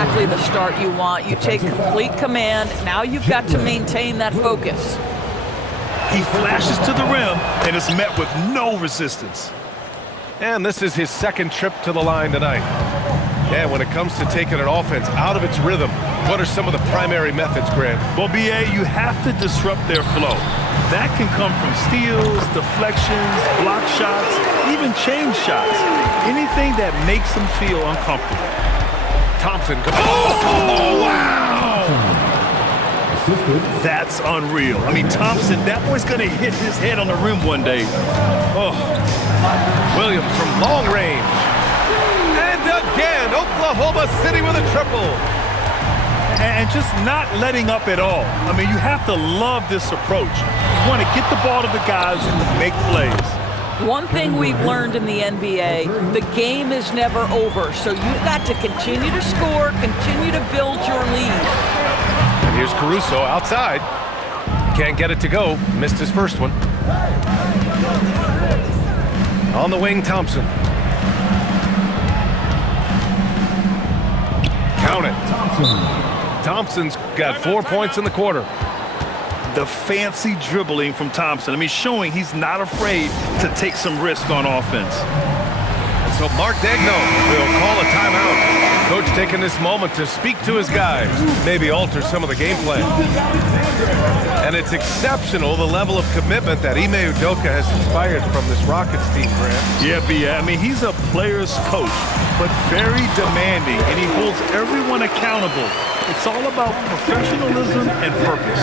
exactly the start you want. You take complete command. Now you've got to maintain that focus. He flashes to the rim and is met with no resistance. And this is his second trip to the line tonight. And when it comes to taking an offense out of its rhythm, what are some of the primary methods, Grant? Well, B.A., you have to disrupt their flow. That can come from steals, deflections, block shots, even change shots. Anything that makes them feel uncomfortable. Thompson. Oh, wow! That's unreal. I mean, Thompson, that boy's going to hit his head on the rim one day. Oh. Williams from long range. And again, Oklahoma City with a triple. And just not letting up at all. I mean, you have to love this approach. You want to get the ball to the guys who make plays. One thing we've learned in the NBA, the game is never over. So you've got to continue to score, continue to build your lead. And here's Caruso outside. Can't get it to go. Missed his first one. On the wing, Thompson. Count it. Thompson's got 4 points in the quarter. The fancy dribbling from Thompson. I mean, showing he's not afraid to take some risk on offense. And so Mark Daigneault will call a timeout. Coach taking this moment to speak to his guys, maybe alter some of the game plan. And it's exceptional, the level of commitment that Ime Udoka has inspired from this Rockets team, Grant. Yeah, B.A. I mean, he's a player's coach, but very demanding, and he holds everyone accountable. It's all about professionalism and purpose.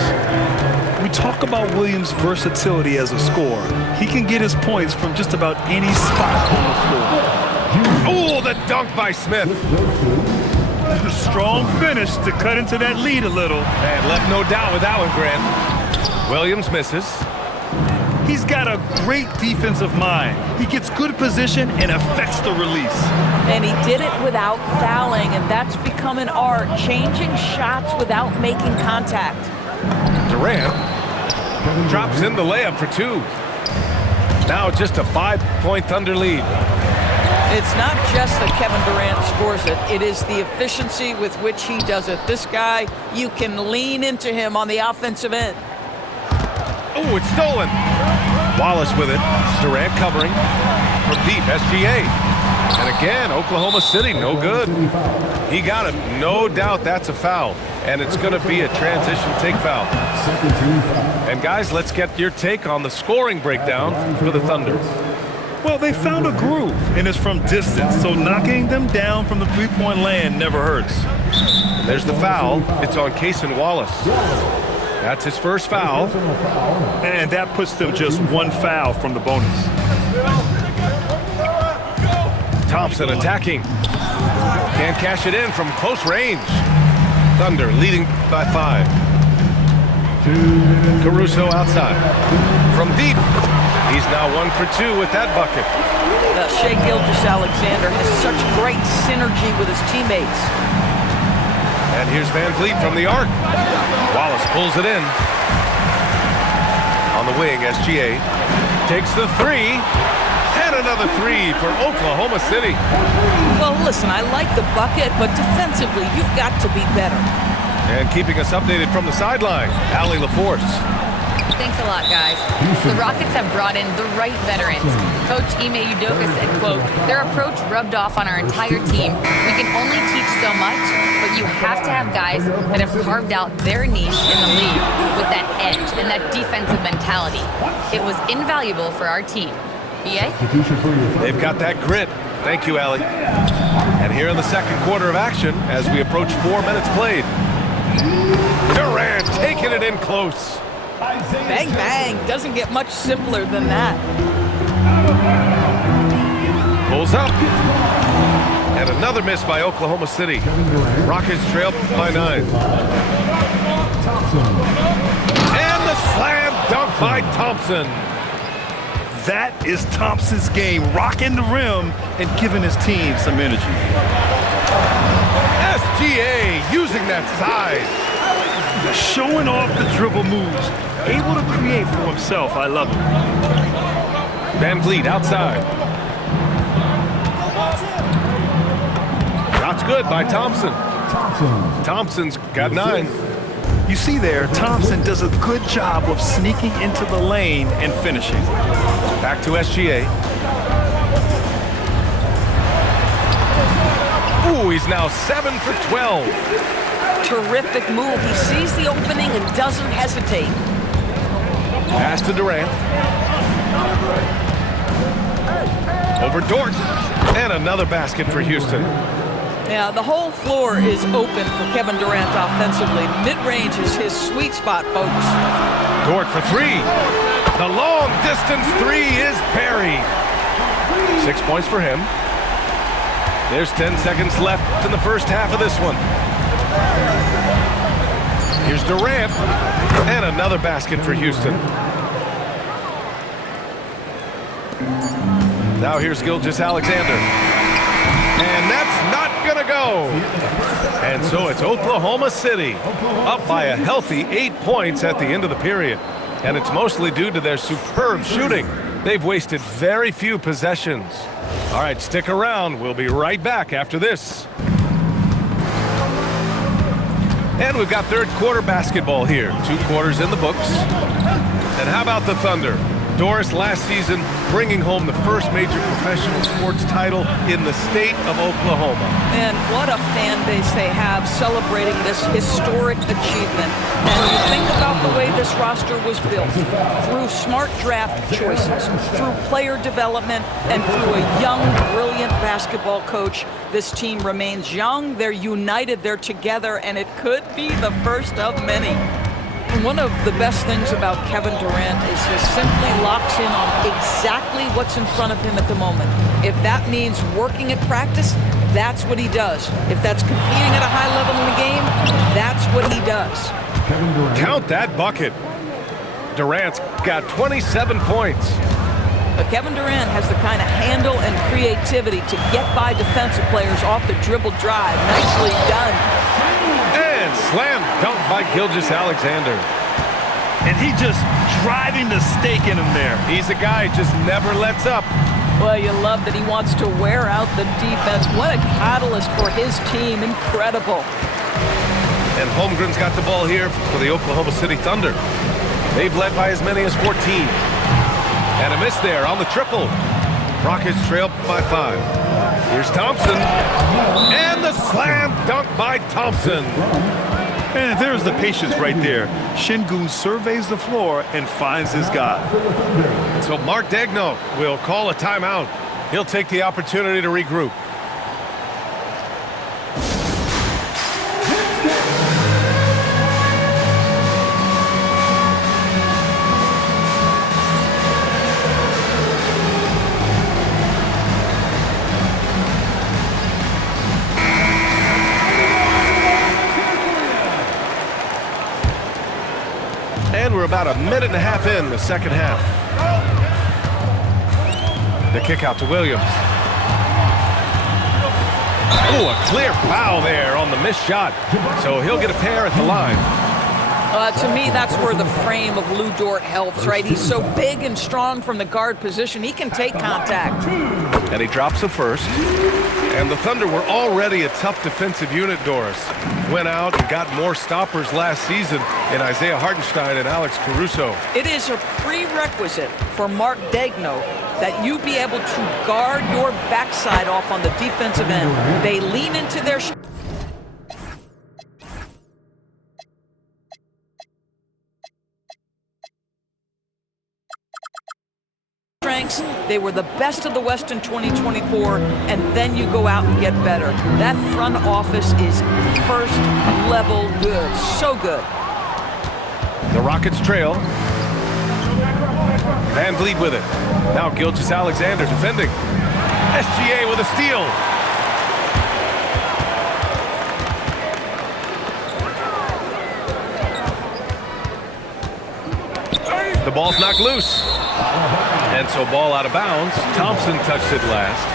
We talk about Williams' versatility as a scorer. He can get his points from just about any spot on the floor. Oh, the dunk by Smith. A strong finish to cut into that lead a little. And left no doubt with that one, Grant. Williams misses. He's got a great defensive mind. He gets good position and affects the release. And he did it without fouling, and that's become an art, changing shots without making contact. Durant drops in the layup for two. Now just a 5-point Thunder lead. It's not just that Kevin Durant scores it. It is the efficiency with which he does it. This guy, you can lean into him on the offensive end. Oh, it's stolen. Wallace with it. Durant covering from deep. SGA. And again, Oklahoma City, no good. He got it. No doubt that's a foul. And it's going to be a transition take foul. And guys, let's get your take on the scoring breakdown for the Thunder. Well, they found a groove, and it's from distance, so knocking them down from the three-point land never hurts. And there's the foul. It's on Cason Wallace. That's his first foul. And that puts them just one foul from the bonus. Thompson attacking. Can't cash it in from close range. Thunder leading by 5. Caruso outside. From deep. He's now 1 for 2 with that bucket. Shai Gilgeous-Alexander has such great synergy with his teammates. And here's Van Vliet from the arc. Wallace pulls it in. On the wing, SGA takes the 3. And another 3 for Oklahoma City. Well, listen, I like the bucket, but defensively, you've got to be better. And keeping us updated from the sideline, Allie LaForce. Thanks a lot, guys. The Rockets have brought in the right veterans. Coach Ime Udoka said, quote, their approach rubbed off on our entire team. We can only teach so much, but you have to have guys that have carved out their niche in the league with that edge and that defensive mentality. It was invaluable for our team. BA? They've got that grit. Thank you, Allie. And here in the second quarter of action, as we approach 4 minutes played. Durant taking it in close. Bang, bang. Doesn't get much simpler than that. Pulls up. And another miss by Oklahoma City. Rockets trail by 9. And the slam dunk by Thompson. That is Thompson's game, rocking the rim and giving his team some energy. SGA using that size. Showing off the dribble moves, able to create for himself. I love it. Van Vliet outside. Shot's good by Thompson. Thompson's got 9. You see there, Thompson does a good job of sneaking into the lane and finishing. Back to SGA. Ooh, he's now 7 for 12. Terrific move. He sees the opening and doesn't hesitate. Pass to Durant. Over Dort. And another basket for Houston. Yeah, the whole floor is open for Kevin Durant offensively. Mid-range is his sweet spot, folks. Dort for 3. The long distance 3 is buried. 6 points for him. There's 10 seconds left in the first half of this one. Here's Durant. And another basket for Houston. Now here's Gilgeous-Alexander. And that's not gonna go. And so it's Oklahoma City up by a healthy 8 points at the end of the period. And it's mostly due to their superb shooting. They've wasted very few possessions. All right, stick around. We'll be right back after this. And we've got third quarter basketball here. 2 quarters in the books. And how about the Thunder? Doris last season bringing home the first major professional sports title in the state of Oklahoma. And what a fan base they have celebrating this historic achievement. And you think about the way this roster was built, through smart draft choices, through player development, and through a young, brilliant basketball coach. This team remains young, they're united, they're together, and it could be the first of many. One of the best things about Kevin Durant is he simply locks in on exactly what's in front of him at the moment. If that means working at practice, that's what he does. If that's competing at a high level in the game, that's what he does. Count that bucket. Durant's got 27 points. But Kevin Durant has the kind of handle and creativity to get by defensive players off the dribble drive. Nicely done. And slam dunk by Gilgeous-Alexander. And he just driving the stake in him there. He's a guy who just never lets up. Well, you love that he wants to wear out the defense. What a catalyst for his team. Incredible. And Holmgren's got the ball here for the Oklahoma City Thunder. They've led by as many as 14. And a miss there on the triple. Rockets trail by 5. Here's Thompson. And the slam dunk by Thompson. And there's the patience right there. Şengün surveys the floor and finds his guy. So Mark Daigneault will call a timeout. He'll take the opportunity to regroup. And we're about a minute and a half in the second half. The kick out to Williams. Oh, a clear foul there on the missed shot. So he'll get a pair at the line. To me, that's where the frame of Lou Dort helps, right? He's so big and strong from the guard position. He can take contact. And he drops a first. And the Thunder were already a tough defensive unit, Doris. Went out and got more stoppers last season in Isaiah Hartenstein and Alex Caruso. It is a prerequisite for Mark Daigneault that you be able to guard your backside off on the defensive end. They lean into their strengths. They were the best of the West in 2024, and then you go out and get better. That front office is first level good. So good. The Rockets trail. Van Vliet with it. Now Gilgeous-Alexander defending. SGA with a steal. The ball's knocked loose. And so ball out of bounds. Thompson touched it last.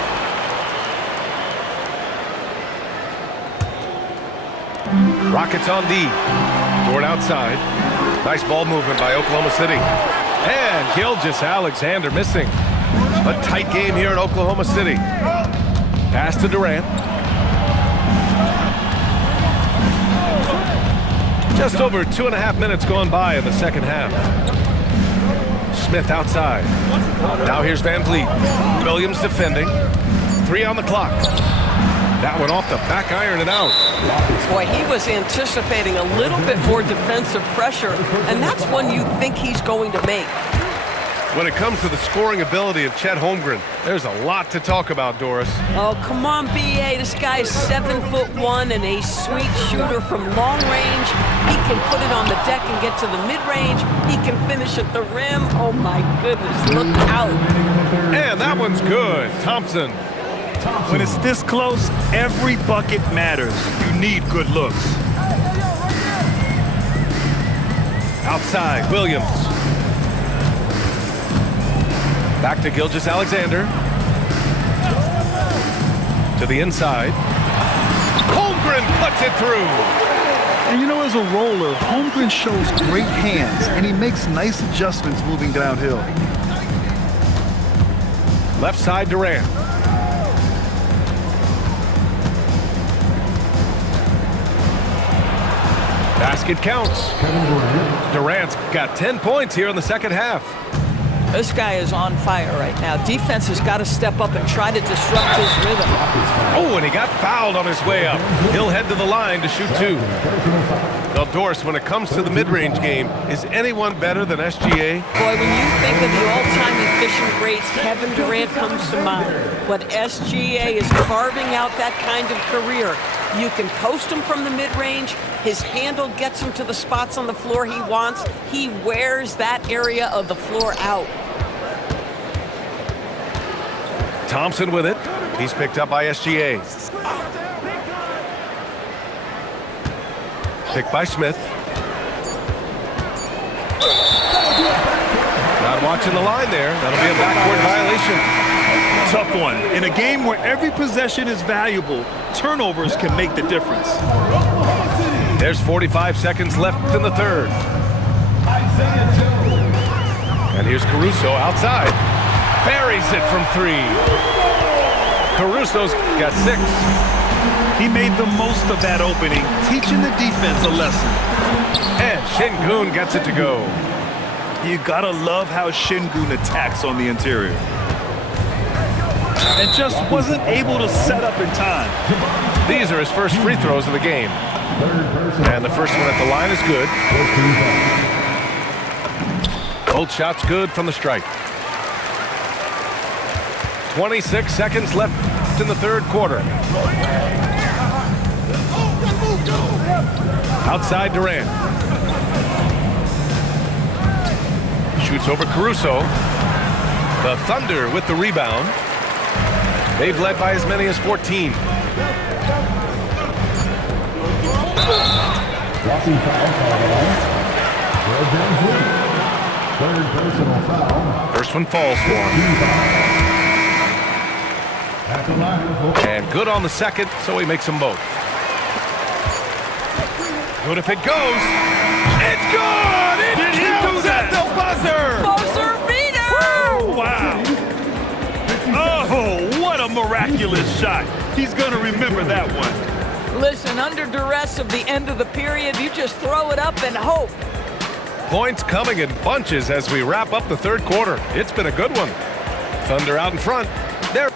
Rockets on D. Dort outside. Nice ball movement by Oklahoma City. And Gilgeous-Alexander missing. A tight game here in Oklahoma City. Pass to Durant. Just over 2.5 minutes gone by in the second half. Smith outside. Now here's Van Vliet. Williams defending. 3 on the clock. That one off the back iron and out. Boy, he was anticipating a little bit more defensive pressure, and that's one you think he's going to make. When it comes to the scoring ability of Chet Holmgren, there's a lot to talk about, Doris. Oh, come on, B.A. This guy's 7'1" and a sweet shooter from long range. He can put it on the deck and get to the mid-range. He can finish at the rim. Oh, my goodness, look out. And that one's good. Thompson. When it's this close, every bucket matters. You need good looks. Outside, Williams. Back to Gilgeous-Alexander. To the inside. Holmgren puts it through. And you know, as a roller, Holmgren shows great hands, and he makes nice adjustments moving downhill. Left side, Durant. Basket counts. Durant's got 10 points here in the second half. This guy is on fire right now. Defense has got to step up and try to disrupt his rhythm. Oh, and he got fouled on his way up. He'll head to the line to shoot 2. Now, Doris, when it comes to the mid-range game, is anyone better than SGA? Boy, when you think of the all-time efficient greats, Kevin Durant comes to mind. But SGA is carving out that kind of career. You can post him from the mid-range. His handle gets him to the spots on the floor he wants. He wears that area of the floor out. Thompson with it. He's picked up by SGA. Picked by Smith. Not watching the line there. That'll be a backcourt violation. Tough one. In a game where every possession is valuable, turnovers can make the difference. There's 45 seconds left in the third. And here's Caruso outside. Buries it from 3. Caruso's got 6. He made the most of that opening, teaching the defense a lesson. And Şengün gets it to go. You gotta love how Şengün attacks on the interior. And just wasn't able to set up in time. These are his first free throws of the game. And the first one at the line is good. Both shots good from the strike. 26 seconds left in the third quarter. Outside Durant. Shoots over Caruso. The Thunder with the rebound. They've led by as many as 14. Walking foul called Fred VanVleet. Third personal foul. First one falls for him. At the line. And good on the second, so he makes them both. Good if it goes. It's good! It counts at the buzzer! Buzzer beater! Wow. Oh, what a miraculous shot. He's gonna remember that one. Listen, under duress of the end of the period, you just throw it up and hope. Points coming in bunches as we wrap up the third quarter. It's been a good one. Thunder out in front. There.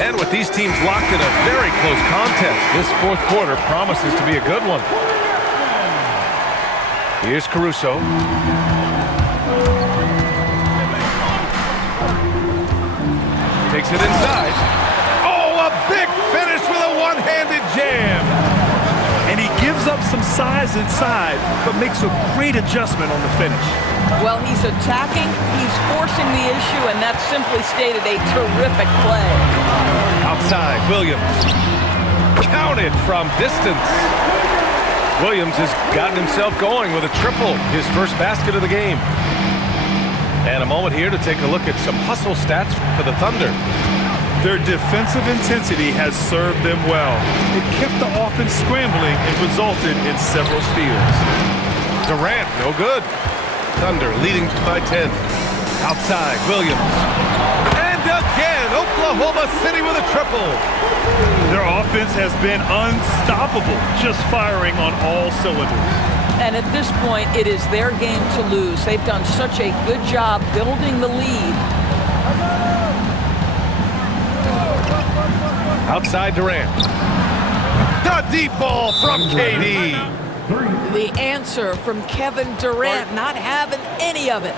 And with these teams locked in a very close contest, this fourth quarter promises to be a good one. Here's Caruso. Takes it inside. Oh, a big finish with a one-handed jam. And he gives up some size inside, but makes a great adjustment on the finish. Well, he's attacking, he's forcing the issue, and that's simply stated a terrific play. Outside, Williams. Counted from distance. Williams has gotten himself going with a triple, his first basket of the game. And a moment here to take a look at some hustle stats for the Thunder. Their defensive intensity has served them well. It kept the offense scrambling and resulted in several steals. Durant, no good. Thunder leading by 10. Outside, Williams. And again, Oklahoma City with a triple. Their Their offense has been unstoppable, just firing on all cylinders. And at this point, it is their game to lose. They've done such a good job building the lead. Outside Durant. The deep ball from KD. The answer from Kevin Durant, not having any of it.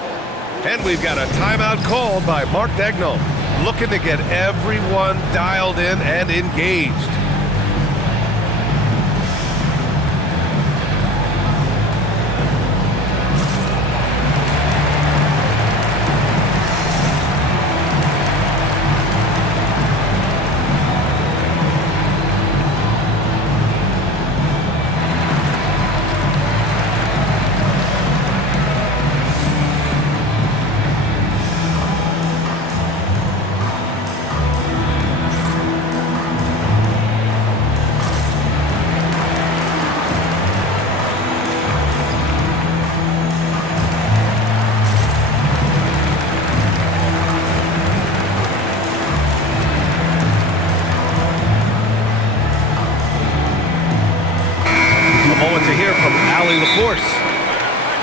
And we've got a timeout called by Mark Daigneault, looking to get everyone dialed in and engaged.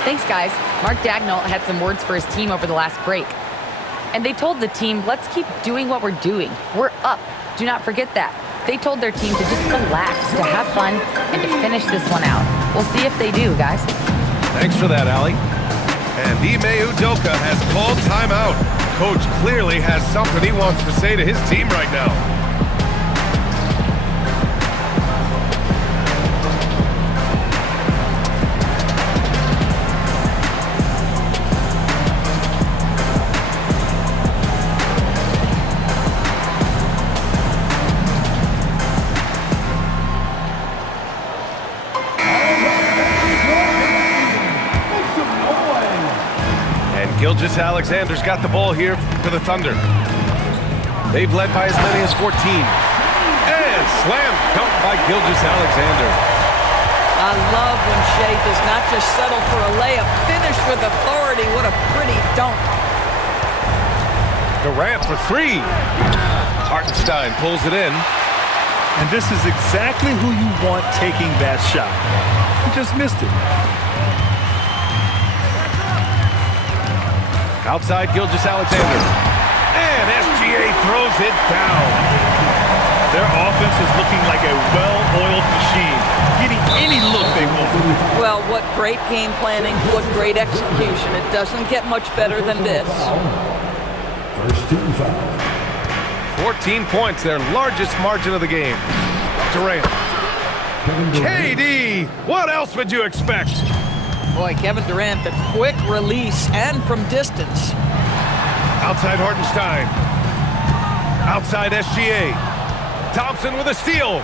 Thanks, guys. Mark Daigneault had some words for his team over the last break. And they told the team, let's keep doing what we're doing. We're up. Do not forget that. They told their team to just relax, to have fun, and to finish this one out. We'll see if they do, guys. Thanks for that, Allie. And Ime Udoka has called timeout. Coach clearly has something he wants to say to his team right now. Gilgeous-Alexander's got the ball here for the Thunder. They've led by as many as 14. And slam dunk by Gilgeous-Alexander. I love when Shai does not just settle for a layup, finish with authority. What a pretty dunk. Durant for three. Hartenstein pulls it in. And this is exactly who you want taking that shot. He just missed it. Outside Gilgeous-Alexander. And SGA throws it down. Their offense is looking like a well-oiled machine, getting any look they want. Well, what great game planning, what great execution. It doesn't get much better than this. First team foul. 14 points, their largest margin of the game. Durant. KD, what else would you expect? Boy, Kevin Durant, the quick release and from distance. Outside Hartenstein. Outside SGA. Thompson with a steal.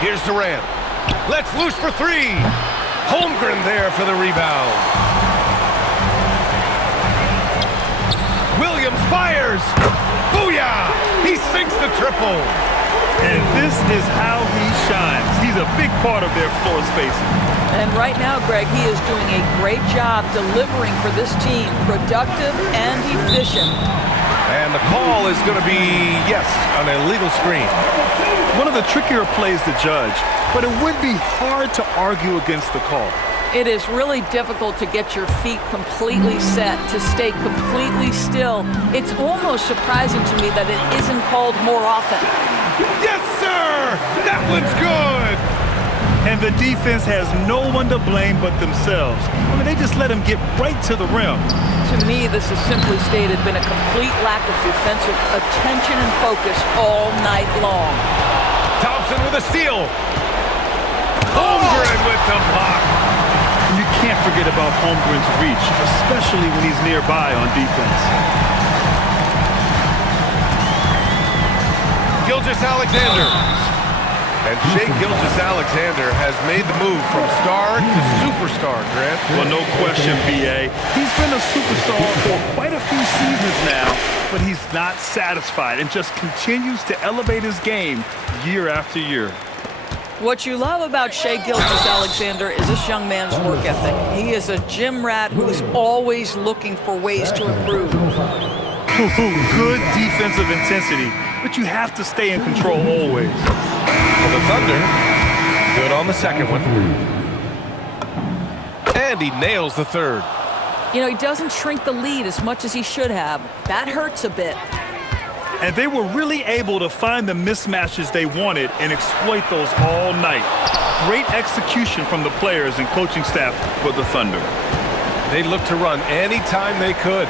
Here's Durant. Let's loose for three. Holmgren there for the rebound. Williams fires. Booyah! He sinks the triple. And this is how he shines. He's a big part of their floor spacing. And right now, Greg, he is doing a great job delivering for this team, productive and efficient. And the call is going to be, yes, an illegal screen. One of the trickier plays to judge, but it would be hard to argue against the call. It is really difficult to get your feet completely set, to stay completely still. It's almost surprising to me that it isn't called more often. Yes, sir! That one's good! And the defense has no one to blame but themselves. I mean, they just let him get right to the rim. To me, this has simply stated been a complete lack of defensive attention and focus all night long. Thompson with a steal. Holmgren with the block. You can't forget about Holmgren's reach, especially when he's nearby on defense. Gilgeous-Alexander. And Shai Gilgeous-Alexander has made the move from star to superstar, Grant. Well, no question, B.A. He's been a superstar for quite a few seasons now, but he's not satisfied and just continues to elevate his game year after year. What you love about Shai Gilgeous-Alexander is this young man's work ethic. He is a gym rat who's always looking for ways to improve. Good defensive intensity but you have to stay in control always. For the Thunder, good on the second one. And he nails the third. You know, he doesn't shrink the lead as much as he should have. That hurts a bit. And they were really able to find the mismatches they wanted and exploit those all night. Great execution from the players and coaching staff for the Thunder. They looked to run anytime they could.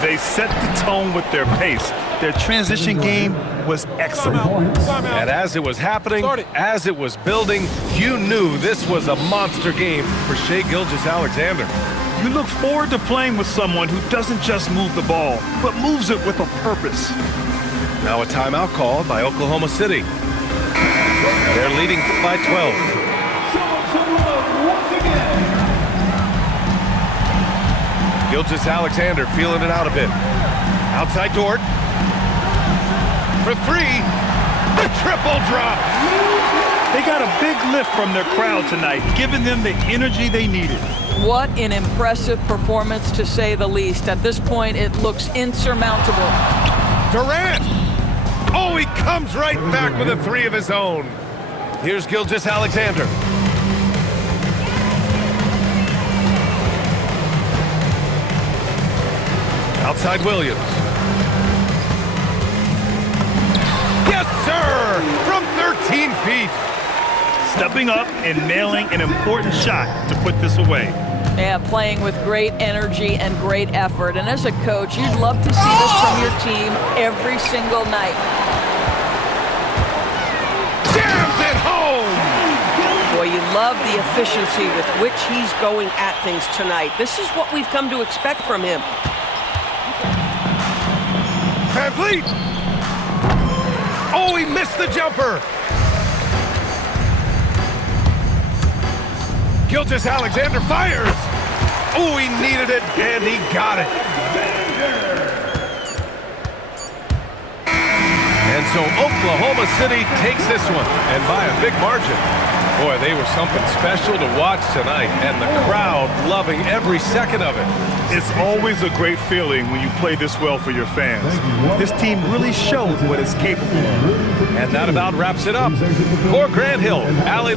They set the tone with their pace. Their transition game was excellent. And as it was happening, as it was building, you knew this was a monster game for Shai Gilgeous-Alexander. You look forward to playing with someone who doesn't just move the ball, but moves it with a purpose. Now a timeout called by Oklahoma City. They're leading by 12. Gilgeous-Alexander feeling it out a bit. Outside Dort. For three. The triple drop. They got a big lift from their crowd tonight, giving them the energy they needed. What an impressive performance, to say the least. At this point, it looks insurmountable. Durant. Oh, he comes right back with a three of his own. Here's Gilgeous-Alexander. Outside Williams. Yes, sir! From 13 feet. Stepping up and nailing an important shot to put this away. Yeah, playing with great energy and great effort. And as a coach, you'd love to see this from your team every single night. Jams it home! Boy, you love the efficiency with which he's going at things tonight. This is what we've come to expect from him. VanVleet! Oh, he missed the jumper! Gilgeous-Alexander fires! Oh, he needed it, and he got it. And so Oklahoma City takes this one, and by a big margin. Boy, they were something special to watch tonight, and the crowd loving every second of it. It's always a great feeling when you play this well for your fans. This team really showed what it's capable of. And that about wraps it up. For Grant Hill, Allie